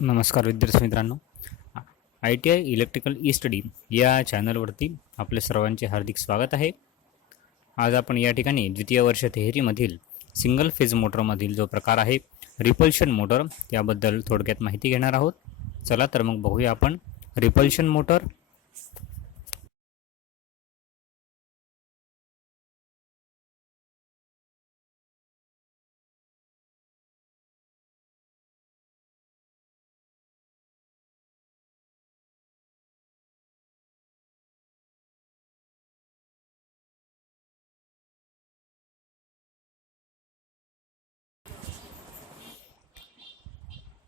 नमस्कार विद्यार्थी मित्रांनो, ITI इलेक्ट्रिकल ई स्टडी या चॅनलवरती आपले सर्वांचे हार्दिक स्वागत आहे. आज आपण या ठिकाणी द्वितीय वर्ष थिअरीमधील सिंगल फेज मोटरमधील जो प्रकार आहे रिपल्शन मोटर याबद्दल थोडक्यात माहिती घेणार आहोत. चला तर मग बघूया आपण repulsion motor.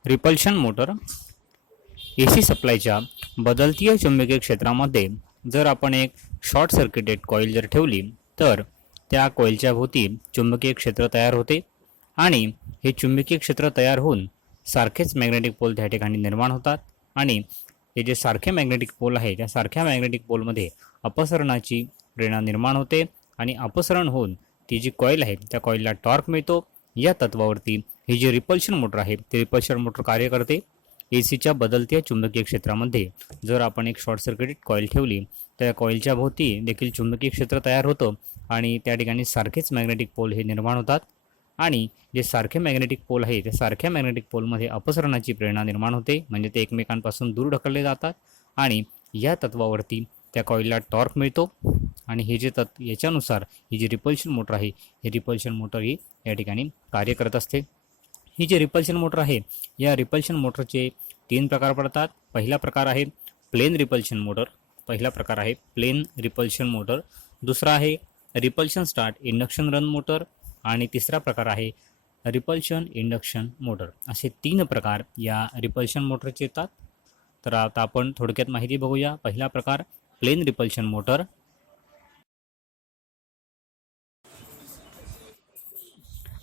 Repulsion motor AC सप्लायच्या बदलतीय चुंबकीय क्षेत्रामध्ये जर आपण एक शॉर्ट सर्किटेड कॉईल जर ठेवली तर त्या कॉईलच्या भोवती चुंबकीय क्षेत्र तयार होते आणि हे चुंबकीय क्षेत्र तयार होऊन सारखेच मॅग्नेटिक पोल त्या ठिकाणी निर्माण होतात आणि हे जे सारखे मॅग्नेटिक पोल आहे त्या सारख्या मॅग्नेटिक पोलमध्ये अपसरणाची प्रेरणा निर्माण होते आणि अपसरण होऊन ती जी कॉईल आहे त्या कॉईलला टॉर्क मिळतो. या तत्वावरती ही जी रिपल्शन मोटर आहे ते रिपल्शन मोटर कार्य करते. ACच्या बदलत्या चुंबकीय क्षेत्रामध्ये जर आपण एक शॉर्ट सर्किटेड कॉईल ठेवली तर या कॉईलच्या भोवती देखील चुंबकीय क्षेत्र तयार होतं आणि त्या ठिकाणी सारखेच मॅग्नेटिक पोल हे निर्माण होतात आणि जे सारखे मॅग्नेटिक पोल आहे त्या सारख्या मॅग्नेटिक पोलमध्ये अपसरणाची प्रेरणा निर्माण होते, म्हणजे ते एकमेकांपासून दूर ढकलले जातात आणि या तत्वावरती त्या कॉईलला टॉर्क मिळतो. आणि हे जे याच्यानुसार ही जी रिपल्शन मोटर आहे ही रिपल्शन मोटर ही या ठिकाणी कार्य करत असते. ही जी रिपल्शन मोटर आहे या रिपल्शन मोटरचे 3 प्रकार पडतात. पहिला प्रकार आहे प्लेन रिपल्शन मोटर. दुसरा आहे repulsion start induction run motor आणि तिसरा प्रकार आहे रिपल्शन इंडक्शन मोटर. असे 3 प्रकार या रिपल्शन मोटरचे येतात. तर आता आपण थोडक्यात माहिती बघूया. पहिला प्रकार प्लेन रिपल्शन मोटर.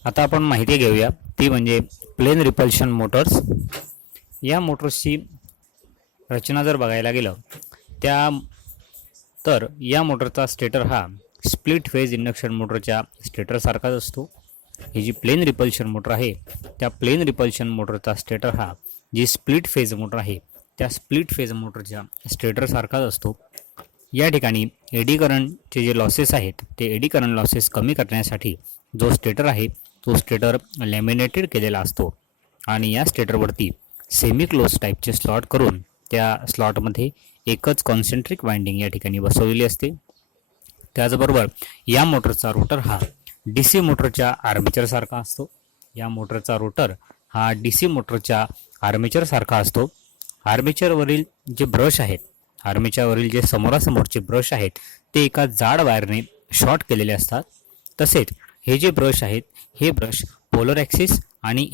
आता आपण माहिती घेऊया ती म्हणजे प्लेन रिपल्शन मोटर्स. या मोटर्सची रचना जर बघायला गेलं तर या मोटरचा स्टेटर हा स्प्लिट फेज इंडक्शन मोटरच्या स्टेटरसारखाच असतो. ही जी प्लेन रिपल्शन मोटर आहे त्या प्लेन रिपल्शन मोटरचा स्टेटर हा जी स्प्लिट फेज मोटर आहे त्या स्प्लिट फेज मोटरच्या स्टेटरसारखाच असतो. या ठिकाणी एडी करंटचे जे लॉसेस आहेत ते एडी करंट लॉसेस कमी करण्यासाठी जो स्टेटर आहे तो स्टेटर लॅमिनेटेड केलेला असतो आणि या स्टेटरवरती सेमी क्लोज टाईपचे स्लॉट करून त्या स्लॉटमध्ये एकच कॉन्सेंट्रिक वाइंडिंग या ठिकाणी बसवलेली असते. त्याचबरोबर या मोटरचा रोटर हा DC मोटरच्या आर्मेचरसारखा असतो. या मोटरचा रोटर हा DC मोटरच्या आर्मेचरसारखा असतो. आर्मेचरवरील जे ब्रश आहेत आर्मेचरवरील जे समोरासमोरचे ब्रश आहेत ते एका जाड वायरने शॉर्ट केलेले असतात. तसेच हे जे ब्रश आहेत हे ब्रश पोलर ॲक्सिस आणि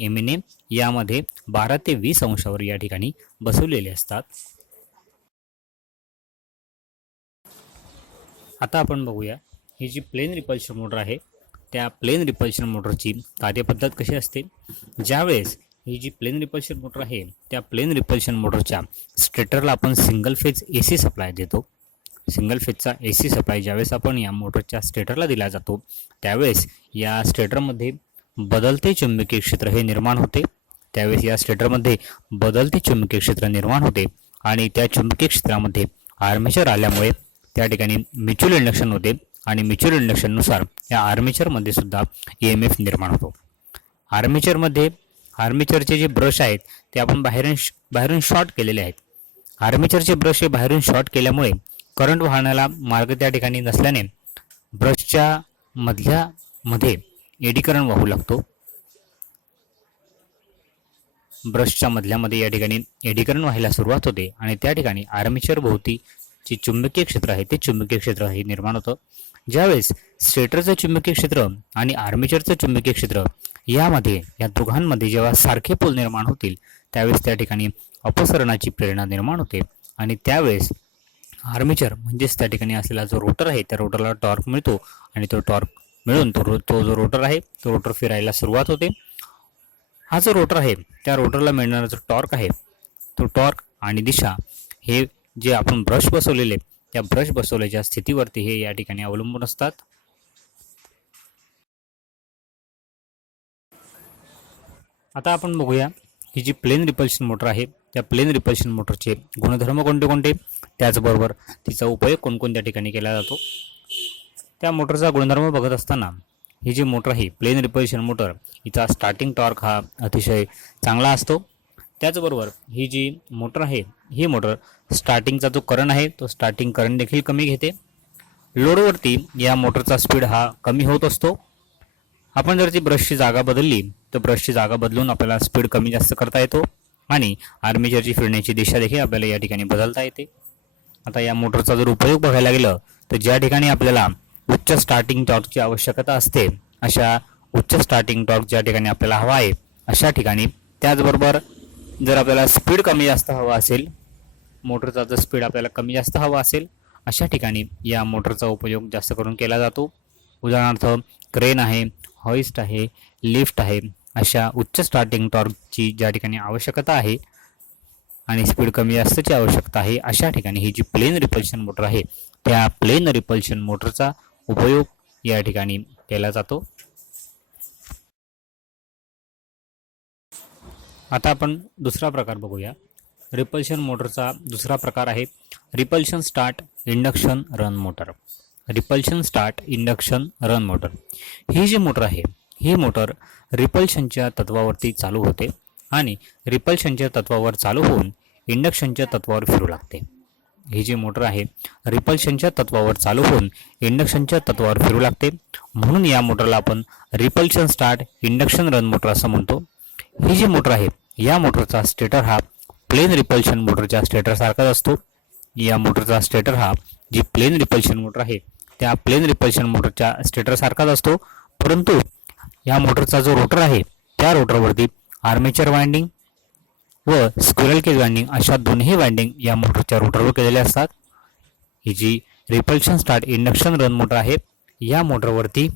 एमएनए यामध्ये 12 ते 20 अंशावर या ठिकाणी बसवलेले असतात. आता आपण बघूया ही जी प्लेन रिपल्शन मोटर आहे त्या प्लेन रिपल्शन मोटरची कार्यपद्धत कशी असते. ज्यावेळेस ही जी प्लेन रिपल्शन मोटर आहे त्या प्लेन रिपल्शन मोटरच्या स्टेटरला आपण सिंगल फेज AC सप्लाय देतो. सिंगल फेजचा AC सप्लाय ज्यावेळेस आपण या मोटरच्या स्टेटरला दिला जातो त्यावेळेस या स्टेटरमध्ये बदलते चुंबकीय क्षेत्र हे निर्माण होते. आणि त्या चुंबकीय क्षेत्रामध्ये आर्मेचर आल्यामुळे त्या ठिकाणी म्युच्युअल इंडक्शन होते आणि म्युच्युअल इंडक्शननुसार या आर्मेचरमध्ये सुद्धा EMF निर्माण होतो. आर्मेचरचे जे ब्रश आहेत ते आपण बाहेरून शॉर्ट केलेले आहेत. आर्मेचरचे ब्रश हे बाहेरून शॉर्ट केल्यामुळे करंट वाहण्याला मार्ग त्या ठिकाणी नसल्याने ब्रशच्या मध्ये एडी करंट वाहू लागतो. ब्रशच्या मधल्यामध्ये या ठिकाणी एडी करंट व्हायला सुरुवात होते आणि त्या ठिकाणी आर्मेचर भोवती जे चुंबकीय क्षेत्र आहे ते चुंबकीय क्षेत्र हे निर्माण होतं. ज्यावेळेस स्टेटरचं चुंबकीय क्षेत्र आणि आर्मेचरचं चुंबकीय क्षेत्र या दोघांमध्ये जेव्हा सारखे पोल निर्माण होतील त्यावेळेस त्या ठिकाणी अपसरणाची प्रेरणा निर्माण होते आणि त्यावेळेस आर्मेचर म्हणजेच त्या ठिकाणी असलेला जो रोटर आहे त्या रोटरला टॉर्क मिळतो आणि तो टॉर्क मिळून तो जो रोटर आहे तो रोटर फिरायला सुरुवात होते. हा जो रोटर आहे त्या रोटरला मिळणारा जो टॉर्क आहे तो टॉर्क आणि दिशा हे जे आपण ब्रश बसवलेले त्या ब्रश बसवल्याच्या स्थितीवरती हे या ठिकाणी अवलंबून असतात. आता आपण बघूया ही जी प्लेन रिपल्शन मोटर आहे त्या प्लेन रिपल्शन मोटरचे गुणधर्म कोणते कोणते, त्याचबरोबर तिचा उपयोग कोणकोणत्या ठिकाणी केला जातो. त्या मोटरचा गुणधर्म बघत असताना ही जी मोटर आहे प्लेन रिपल्शन मोटर, हिचा स्टार्टिंग टॉर्क हा अतिशय चांगला असतो. त्याचबरोबर ही जी मोटर आहे ही मोटर स्टार्टिंगचा जो करंट आहे तो स्टार्टिंग करंट देखील कमी घेते. लोडवरती या मोटरचा स्पीड हा कमी होत असतो. आपण जर ती ब्रशची जागा बदलली तर ब्रशची जागा बदलून आपल्याला स्पीड कमी जास्त करता येतो आणि आर्मेचरची फिरण्याची दिशा देखील आपल्याला या ठिकाणी बदलता येते. आता या मोटरचा जर उपयोग बघायला गेलं तर ज्या ठिकाणी आपल्याला उच्च स्टार्टिंग टॉर्कची आवश्यकता असते, अशा उच्च स्टार्टिंग टॉर्क ज्या ठिकाणी आपल्याला हवा आहे अशा ठिकाणी, त्याचबरोबर जर आपल्याला स्पीड कमी जास्त हवा असेल, मोटरचा जर स्पीड आपल्याला कमी जास्त हवा असेल अशा ठिकाणी या मोटरचा उपयोग जास्त करून केला जातो. उदाहरणार्थ क्रेन आहे, हॉइस्ट आहे, लिफ्ट आहे, अशा उच्च स्टार्टिंग टॉर्कची ज्या ठिकाणी आवश्यकता आहे आणि स्पीड कमी जास्तची आवश्यकता आहे अशा ठिकाणी ही जी प्लेन रिपल्शन मोटर आहे त्या प्लेन रिपल्शन मोटरचा उपयोग या ठिकाणी केला जातो. आता आपण दुसरा प्रकार बघूया. रिपल्शन मोटरचा दुसरा प्रकार आहे repulsion start induction run motor. Repulsion start induction run motor ही जी मोटर आहे ही मोटर रिपल्शनच्या तत्वावरती चालू होते आणि रिपल्शनच्या तत्वावर चालू होऊन इंडक्शनच्या तत्वावर फिरू लागते. ही जी मोटर आहे रिपल्शनच्या तत्वावर चालू होऊन इंडक्शनच्या तत्वावर फिरू लागते, म्हणून या मोटरला आपण repulsion start induction run motor असं म्हणतो. ही जी मोटर आहे या मोटरचा स्टेटर हा प्लेन रिपल्शन मोटरच्या स्टेटर सारखाच असतो. या मोटरचा स्टेटर हा जी प्लेन रिपल्शन मोटर आहे त्या प्लेन रिपल्शन मोटरच्या स्टेटर सारखाच असतो, परंतु या मोटरचा जो रोटर आहे त्या रोटरवरती आर्मेचर वाइंडिंग व स्क्विरल केज वाइंडिंग अशा दोन्ही वाइंडिंग या मोटरच्या रोटरवर केलेले असतात. ही जी repulsion start induction run motor आहे या मोटरवरती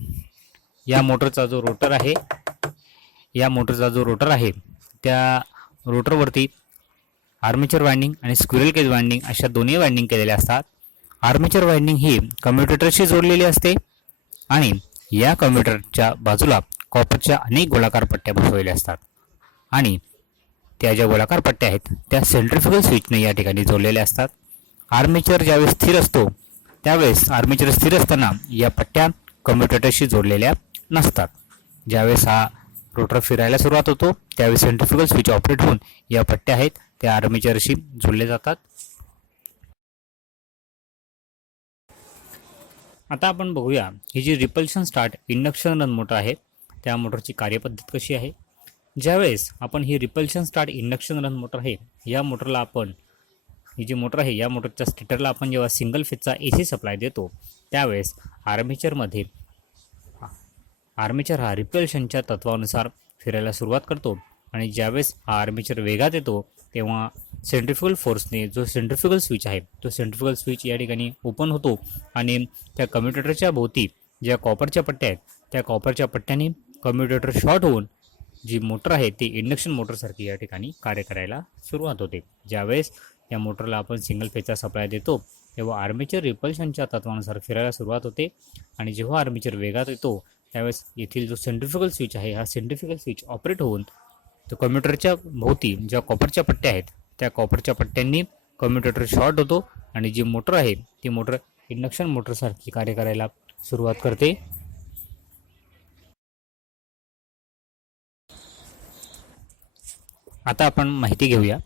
या मोटरचा जो रोटर आहे त्या रोटरवरती आर्मेचर वाइंडिंग आणि स्क्विरल केज वाइंडिंग अशा दोन्ही वाइंडिंग केलेल्या असतात. आर्मेचर वाइंडिंग ही कम्युटेटरशी जोडलेली असते आणि या कम्युटेटरच्या बाजूला कॉपरच्या अनेक गोलाकार पट्ट्या बसवलेल्या असतात आणि त्या ज्या गोलाकार पट्ट्या आहेत त्या सेंट्रिफ्युगल स्विचने या ठिकाणी जोडलेल्या असतात. आर्मेचर ज्यावेळेस स्थिर असतो त्यावेळेस आर्मेचर स्थिर असताना या पट्ट्या कम्युटेटरशी जोडलेल्या नसतात. ज्यावेळेस हा रोटर फिरायला सुरुवात होतो त्यावेळेस सेंट्रिफ्युगल स्विच ऑपरेट होऊन या पट्ट्या आहेत त्या आर्मेचरशी जोडले जातात. आता आपण बघूया ही जी repulsion start induction run motor आहे त्या मोटरची कार्यपद्धत कशी आहे. ज्यावेळेस आपण ही repulsion start induction run motor आहे या मोटरला आपण ही जी मोटर आहे या मोटरच्या स्टेटरला आपण जेव्हा सिंगल फेजचा AC सप्लाय देतो त्यावेळेस आर्मेचर हा रिपल्शनच्या तत्वानुसार फिरायला सुरुवात करतो आणि ज्यावेळेस हा आर्मेचर वेगात येतो तेव्हा सेंट्रिफ्युगल फोर्सने जो सेंट्रिफ्युगल स्विच आहे तो सेंट्रिफ्युगल स्विच या ठिकाणी ओपन होतो आणि त्या कम्युटेटरच्या भोवती ज्या कॉपरच्या पट्ट्या आहेत त्या कॉपरच्या पट्ट्याने कम्युटेटर शॉर्ट होऊन जी मोटर आहे ती इंडक्शन मोटरसारखी या ठिकाणी कार्य करायला सुरुवात होते. ज्यावेळेस या मोटरला आपण सिंगल फेजचा सप्लाय देतो तेव्हा आर्मेचर रिपल्शनच्या तत्वानुसार फिरायला सुरुवात होते आणि जेव्हा आर्मेचर वेगात येतो त्यावेळेस येथील जो सेंट्रिफ्युगल स्विच आहे हा सेंट्रिफ्युगल स्विच ऑपरेट होऊन तो कम्युटेटरच्या भोवती ज्या कॉपरच्या पट्ट्या आहेत त्या कॉपरच्या पट्ट्यांनी कम्युटेटर शॉर्ट होतो आणि जी मोटर आहे ती मोटर इंडक्शन मोटरसारखी कार्य करायला सुरुवात करते. आता आपण माहिती घेऊया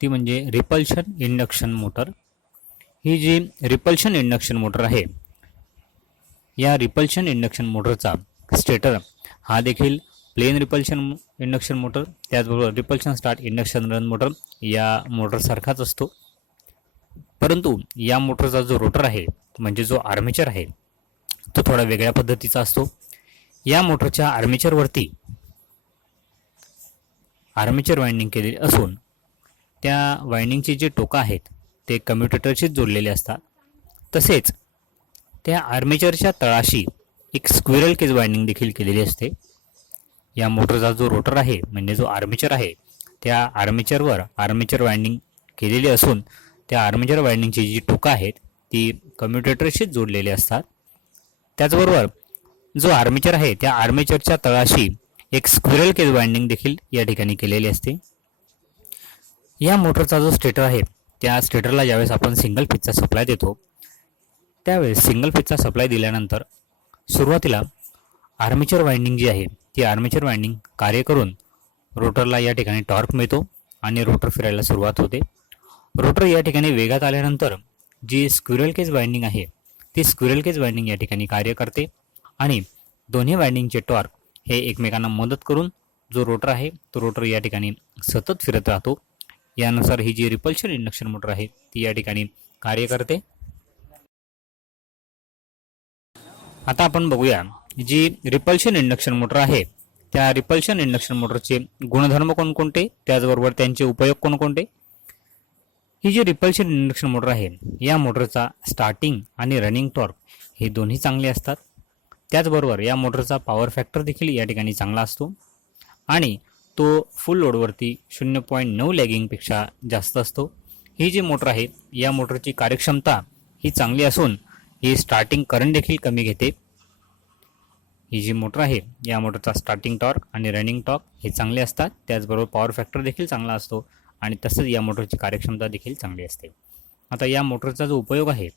ती म्हणजे रिपल्शन इंडक्शन मोटर. ही जी रिपल्शन इंडक्शन मोटर आहे या रिपल्शन इंडक्शन मोटरचा स्टेटर हा देखील प्लेन रिपल्शन इंडक्शन मोटर त्याचबरोबर repulsion start induction run motor या मोटरसारखाच असतो, परंतु या मोटरचा जो रोटर आहे म्हणजे जो आर्मेचर आहे तो थोडा वेगळ्या पद्धतीचा असतो. या मोटरच्या आर्मेचरवरती आर्मेचर वाइंडिंग केलेली असून त्या वाइंडिंगचे जे टोकं आहेत ते कम्युटेटरशीच जोडलेले असतात. तसेच त्या आर्मेचरच्या तळाशी एक स्क्विरल केज वाइंडिंग देखील केलेली असते. या मोटरचा जो रोटर आहे म्हणजे जो आर्मेचर आहे त्या आर्मेचरवर आर्मेचर वाइंडिंग केलेली असून त्या आर्मेचर वाइंडिंगची जी टोकं आहेत ती कम्युटेटरशीच जोडलेली असतात. त्याचबरोबर जो आर्मेचर आहे त्या आर्मेचरच्या तळाशी एक स्क्विरल केज वाइंडिंग देखील या ठिकाणी केलेली असते. या मोटरचा जो स्टेटर आहे त्या स्टेटरला ज्यावेळेस आपण सिंगल फेजचा सप्लाय देतो त्यावेळेस सिंगल फेजचा सप्लाय दिल्यानंतर सुरुवातीला आर्मेचर वाइंडिंग जी आहे ती आर्मेचर वाइंडिंग कार्य करून रोटरला या ठिकाणी टॉर्क मिळतो आणि रोटर फिरायला सुरुवात होते. रोटर या ठिकाणी वेगात आल्यानंतर जी स्क्विरल केज वाइंडिंग आहे ती स्क्विरल केज वाइंडिंग या ठिकाणी कार्य करते आणि दोन्ही वाइंडिंगचे टॉर्क हे एकमेकांना मदत करून जो रोटर आहे तो रोटर या ठिकाणी सतत फिरत राहतो. यानुसार ही जी रिपल्शन इंडक्शन मोटर आहे ती या ठिकाणी कार्य करते. आता आपण बघूया जी रिपल्शन इंडक्शन मोटर आहे त्या रिपल्शन इंडक्शन मोटरचे गुणधर्म कोणकोणते, त्याचबरोबर त्यांचे उपयोग कोणकोणते. ही जी रिपल्शन इंडक्शन मोटर आहे या मोटरचा स्टार्टिंग आणि रनिंग टॉर्क हे दोन्ही चांगले असतात. त्याचबरोबर या मोटरचा पॉवर फॅक्टर देखील या ठिकाणी चांगला असतो आणि तो फुल लोडवरती 0.9 लॅगिंगपेक्षा जास्त असतो. ही जी मोटर आहे या मोटरची कार्यक्षमता ही चांगली असून ही स्टार्टिंग करंट देखील कमी घेते. ही जी मोटर आहे या मोटरचा स्टार्टिंग टॉर्क आणि रनिंग टॉर्क हे चांगले असतात. त्याचबरोबर पॉवर फॅक्टर देखील चांगला असतो आणि तसंच या मोटरची कार्यक्षमता देखील चांगली असते. आता या मोटरचा जो उपयोग आहे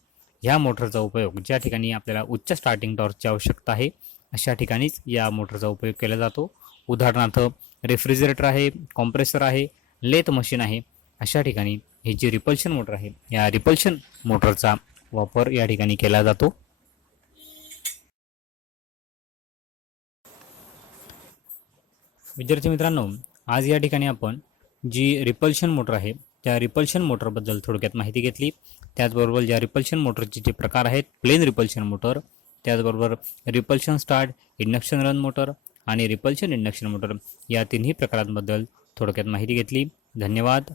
ह्या मोटरचा उपयोग ज्या ठिकाणी आपल्याला उच्च स्टार्टिंग टॉर्कची आवश्यकता आहे अशा ठिकाणीच या मोटरचा उपयोग केला जातो. उदाहरणार्थ रेफ्रिजरेटर आहे, कॉम्प्रेसर आहे, लेथ मशीन आहे, अशा ठिकाणी ही जी रिपल्शन मोटर आहे या रिपल्शन मोटरचा वापर या ठिकाणी केला जातो. विद्यार्थी मित्रांनो, आज या ठिकाणी आपण जी रिपल्शन मोटर आहे त्या रिपल्शन मोटरबद्दल थोडक्यात माहिती घेतली. त्याचबरोबर ज्या रिपल्शन मोटरचे जे प्रकार आहेत प्लेन रिपल्शन मोटर, त्याचबरोबर repulsion start, induction run motor आणि रिपल्शन इंडक्शन मोटर या तिन्ही प्रकारांबद्दल थोडक्यात माहिती घेतली. धन्यवाद.